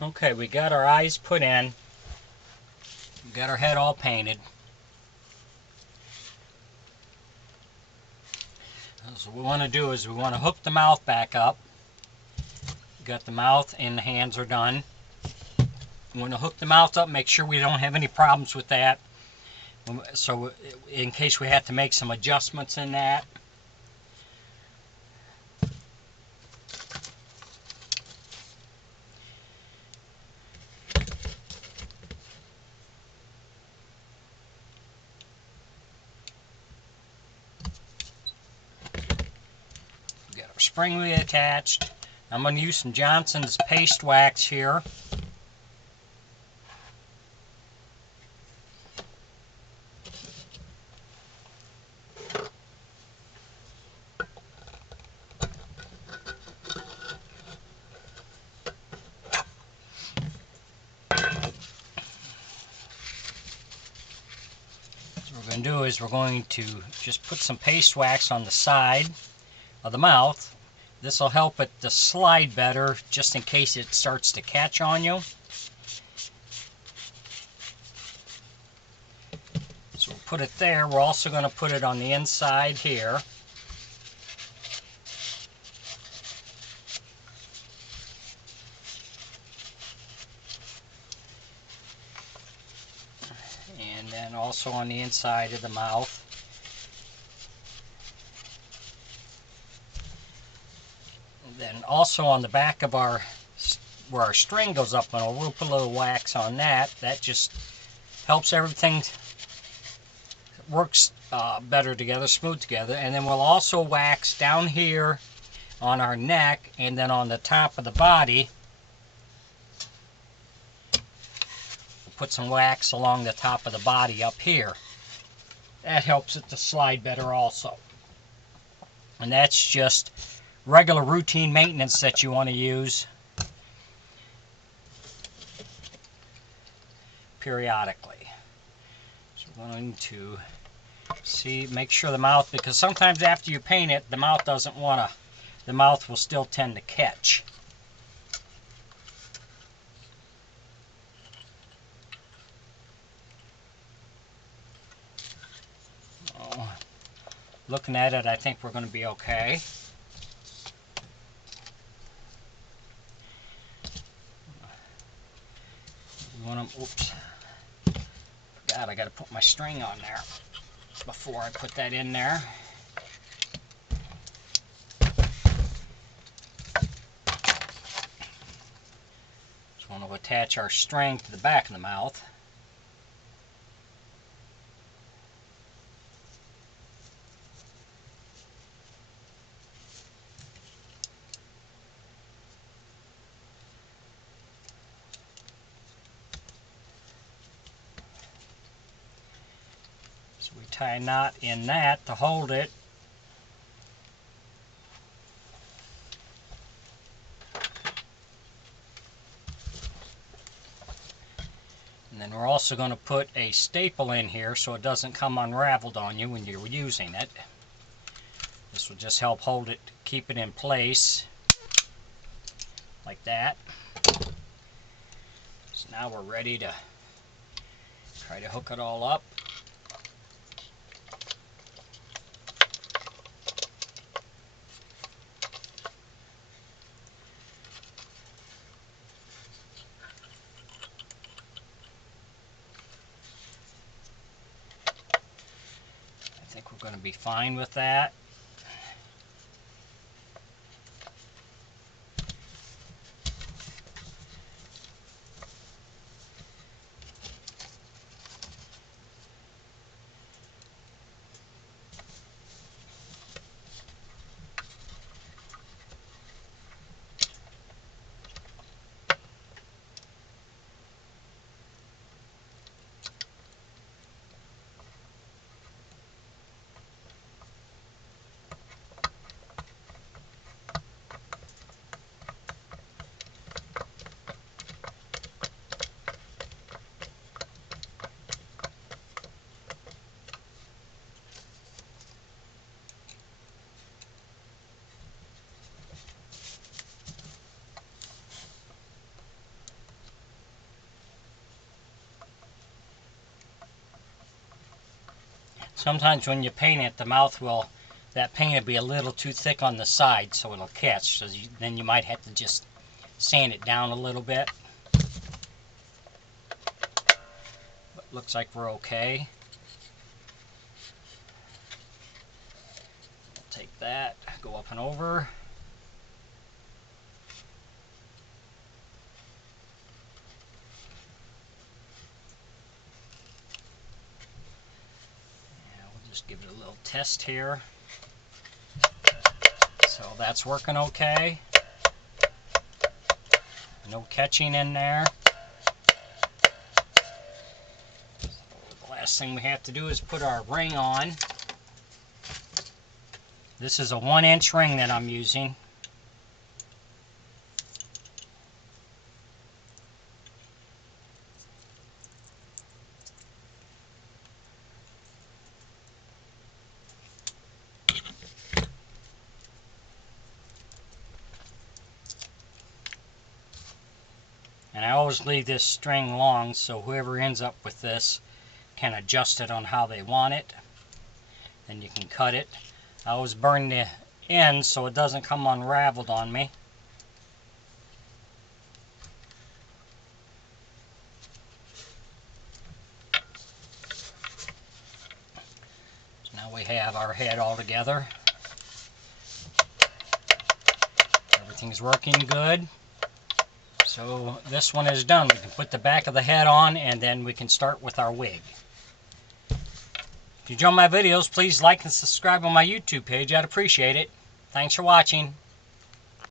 Okay, we got our eyes put in. We got our head all painted. So what we want to do is we want to hook the mouth back up. We got the mouth and the hands are done. We want to hook the mouth up, make sure we don't have any problems with that. So in case we have to make some adjustments in that. We got our spring wheel attached. I'm going to use some Johnson's paste wax here. What we're going to do is we're going to just put some paste wax on the side of the mouth. This will help it to slide better just in case it starts to catch on you. So we'll put it there. We're also going to put it on the inside here. And then also on the inside of the mouth. And then also on the back of where our string goes up on, we'll put a little wax on that. That just helps everything works better together, smooth together. And then we'll also wax down here on our neck and then on the top of the body. We'll put some wax along the top of the body up here. That helps it to slide better also. And that's just regular routine maintenance that you want to use periodically. So we're going to make sure the mouth, because sometimes after you paint it, the mouth doesn't want to, the mouth will still tend to catch. Oh, looking at it, I think we're going to be okay. We want to, oops, God, I got to put my string on there before I put that in there. Just want to attach our string to the back of the mouth. So we tie a knot in that to hold it. And then we're also going to put a staple in here so it doesn't come unraveled on you when you're using it. This will just help hold it, keep it in place like that. So now we're ready to try to hook it all up. I think we're going to be fine with that. Sometimes when you paint it, the mouth will, that paint will be a little too thick on the side, so it'll catch. So then you might have to just sand it down a little bit. But looks like we're okay. We'll take that, go up and over. Just give it a little test here. So that's working okay. No catching in there. So the last thing we have to do is put our ring on. This is a 1-inch ring that I'm using. And I always leave this string long so whoever ends up with this can adjust it on how they want it. Then you can cut it. I always burn the end so it doesn't come unraveled on me. So now we have our head all together. Everything's working good. So this one is done. We can put the back of the head on and then we can start with our wig. If you enjoy my videos, please like and subscribe on my YouTube page. I'd appreciate it. Thanks for watching.